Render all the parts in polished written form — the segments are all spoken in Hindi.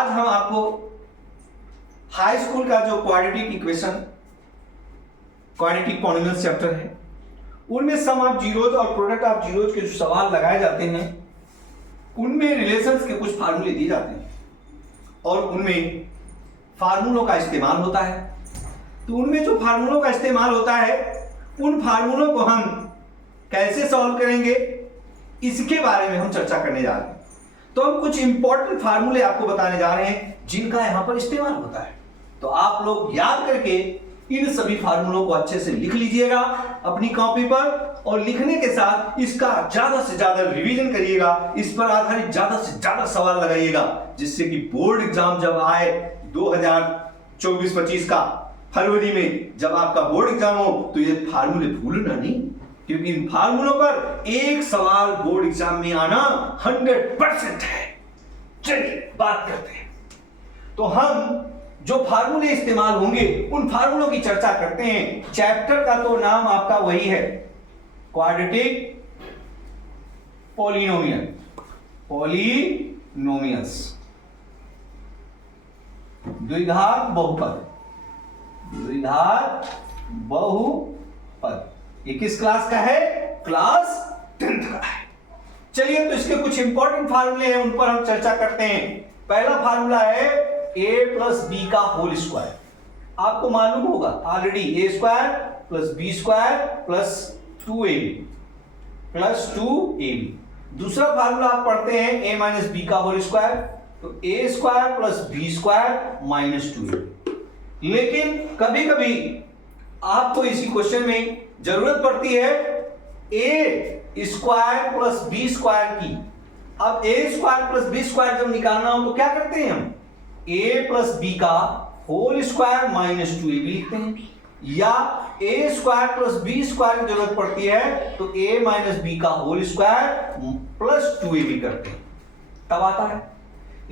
आज हम आपको हाई स्कूल का जो quadratic equation, quadratic polynomial chapter है, उनमें सम ऑफ जीरोज और प्रोडक्ट ऑफ जीरोज के जो सवाल लगाए जाते हैं, उनमें रिलेशंस के कुछ फार्मूले दिए जाते हैं और उनमें फार्मूलों का इस्तेमाल होता है। तो उनमें जो फार्मूलों का इस्तेमाल होता है, उन फार्मूलों को हम कैसे सॉल्व करेंगे, इसके बारे में हम चर्चा करने जा रहे हैं। तो हम कुछ इंपॉर्टेंट फार्मूले आपको बताने जा रहे हैं जिनका यहां पर इस्तेमाल होता है। तो आप लोग याद करके इन सभी फार्मूलों को अच्छे से लिख लीजिएगा अपनी कॉपी पर, और लिखने के साथ इसका ज्यादा से ज्यादा रिवीजन करिएगा, इस पर आधारित ज्यादा से ज्यादा सवाल लगाइएगा, जिससे कि बोर्ड एग्जाम जब आए 2024-25 का फरवरी में जब आपका बोर्ड एग्जाम हो तो ये फार्मूले भूलना नहीं, क्योंकि इन फार्मूलों पर एक सवाल बोर्ड एग्जाम में आना 100% है। चलिए बात करते हैं। तो हम जो फार्मूले इस्तेमाल होंगे उन फार्मूलों की चर्चा करते हैं। चैप्टर का तो नाम आपका वही है, क्वाड्रेटिक पॉलिनोमियल, पॉलिनोमियल्स, द्विघात बहुपद, द्विघात बहुपद। ये किस क्लास का है? क्लास 10th का है। चलिए तो इसके कुछ इंपॉर्टेंट फार्मूले हैं, उन पर हम चर्चा करते हैं। पहला फार्मूला है a प्लस बी का होल स्क्वायर। आपको मालूम होगा already, A square plus B square plus 2ab plus 2ab। दूसरा फार्मूला आप पढ़ते हैं a माइनस बी का होल स्क्वायर, तो A square plus B square minus 2ab। लेकिन कभी कभी आपको इसी क्वेश्चन में जरूरत पड़ती है ए स्क्वायर प्लस बी स्क्वायर की। अब ए स्क्वायर प्लस बी स्क्वायर जब निकालना हो तो क्या करते हैं हम? ए प्लस बी का होल स्क्वायर माइनस 2ab लिखते हैं, या ए स्क्वायर प्लस बी स्क्वायर की जरूरत पड़ती है तो ए माइनस बी का होल स्क्वायर प्लस 2ab करते हैं, तब आता है।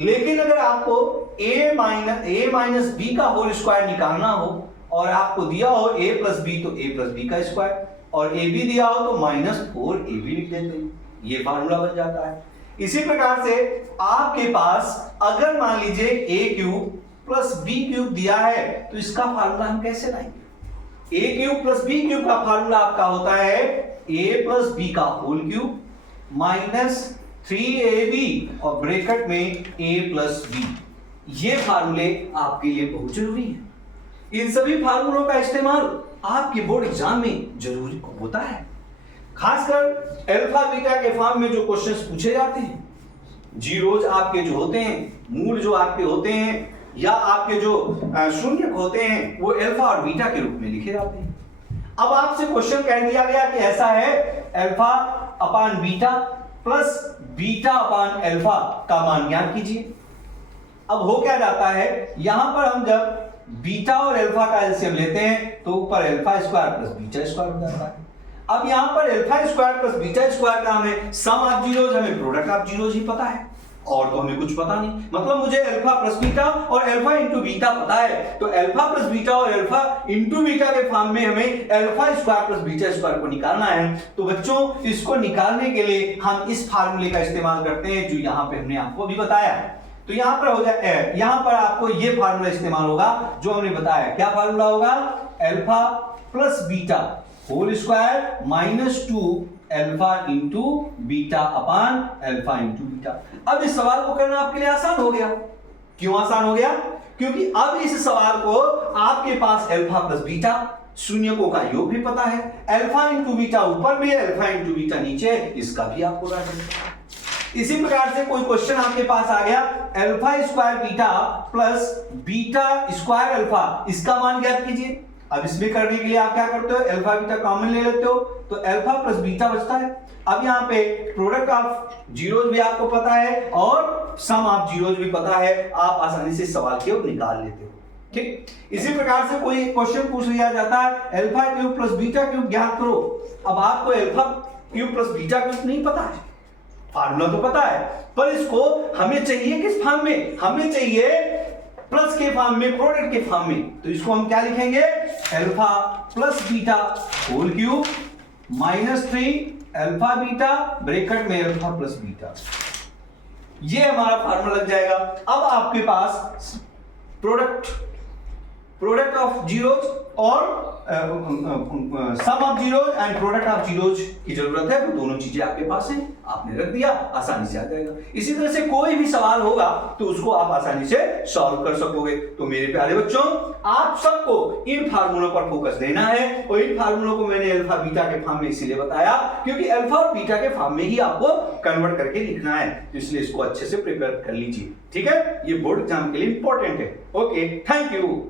लेकिन अगर आपको ए माइनस बी का होल स्क्वायर निकालना हो और आपको दिया हो a प्लस बी, तो a प्लस बी का स्क्वायर, और a भी दिया हो तो माइनस 4ab लिख देते हैं, ये फार्मूला बन जाता है। इसी प्रकार से आपके पास अगर मान लीजिए a cube plus B cube दिया है तो इसका फार्मूला हम कैसे लाएंगे? a cube plus B cube का फार्मूला आपका होता है a प्लस बी का होल क्यूब माइनस 3ab और ब्रैकेट में a प्लस बी। ये फार्मूले आपके लिए बहुत जरूरी है। इन सभी फार्मूलों का इस्तेमाल आपके बोर्ड एग्जाम में जरूरी होता है, खासकर अल्फा बीटा के फॉर्म में जो क्वेश्चंस पूछे जाते हैं, जीरोज आपके जो होते हैं, मूल जो आपके होते हैं, या आपके जो शून्य होते हैं, वो अल्फा और बीटा के रूप में लिखे जाते हैं। अब आपसे क्वेश्चन कह दिया गया कि ऐसा है, अल्फा अपान beta plus beta upon alpha का मान ज्ञात कीजिए। अब हो क्या जाता है, यहां पर हम जब बीटा और अल्फा का एलसीएम लेते हैं तो ऊपर alpha square plus beta square हो जाता है। अब यहां पर alpha square plus beta square का हमें सम ऑफ जीरोज, हमें प्रोडक्ट ऑफ जीरोज ही पता है, और तो हमें कुछ पता नहीं। मतलब मुझे अल्फा प्लस बीटा और अल्फा इंटू बीटा पता है, तो अल्फा प्लस बीटा और अल्फा इंटू बीटा के फॉर्म में हमें alpha square plus beta square को निकालना है। तो बच्चों, इसको निकालने के लिए हम इस फार्मूले का इस्तेमाल करते हैं जो यहां पे हमने आपको अभी बताया है। तो यहां पर हो जाए, यहां पर आपको ये फार्मूला इस्तेमाल होगा जो हमने बताया। क्या फार्मूला होगा? Alpha plus beta whole square minus 2 alpha into beta upon alpha into beta. अब इस सवाल को करना आपके लिए आसान हो गया। क्यों आसान हो गया? क्योंकि अब इस सवाल को आपके पास अल्फा प्लस बीटा, शून्यकों का योग भी पता है, अल्फा इंटू बीटा ऊपर में, अल्फा इंटू बीटा नीचे, इसका भी आपको पता है। इसी प्रकार से कोई क्वेश्चन आपके पास आ गया, alpha square beta plus beta square alpha, इसका मान ज्ञात कीजिए। अब इसमें करने के लिए आप क्या करते हो? अल्फा बीटा कॉमन ले लेते हो, तो अल्फा प्लस बीटा बचता है। अब यहाँ पे प्रोडक्ट ऑफ जीरोज भी आपको पता है और सम ऑफ जीरोज भी पता है, आप आसानी से सवाल के निकाल लेते हो। ठीक, इसी प्रकार से कोई क्वेश्चन पूछ लिया जाता है, alpha cube plus beta cube ज्ञात करो। अब आपको alpha cube plus beta cube नहीं पता है, फार्मूला तो पता है, पर इसको हमें चाहिए किस फॉर्म में? हमें चाहिए प्लस के फॉर्म में, प्रोडक्ट के फॉर्म में। तो इसको हम क्या लिखेंगे? Alpha plus beta whole cube minus 3 alpha beta bracket में अल्फा प्लस बीटा। ये हमारा फार्मूला लग जाएगा। अब आपके पास प्रोडक्ट ऑफ जीरोज और sum of zeros and product of zeros की जरूरत है। वो दोनों चीजें आपके पास है, आपने रख दिया, आसानी से आ जाएगा। इसी तरह से कोई भी सवाल होगा तो उसको आप आसानी से सॉल्व कर सकोगे। तो मेरे प्यारे बच्चों, आप सबको इन फार्मूलों पर फोकस देना है, और इन फार्मूलों को मैंने अल्फा बीटा के फॉर्म में इसीलिए बताया क्योंकि अल्फा और बीटा के फॉर्म में ही आपको कन्वर्ट करके लिखना है, तो इसलिए इसको अच्छे से प्रिपेयर कर लीजिए। ठीक है, ये बोर्ड एग्जाम के लिए इंपॉर्टेंट है। Okay, thank you.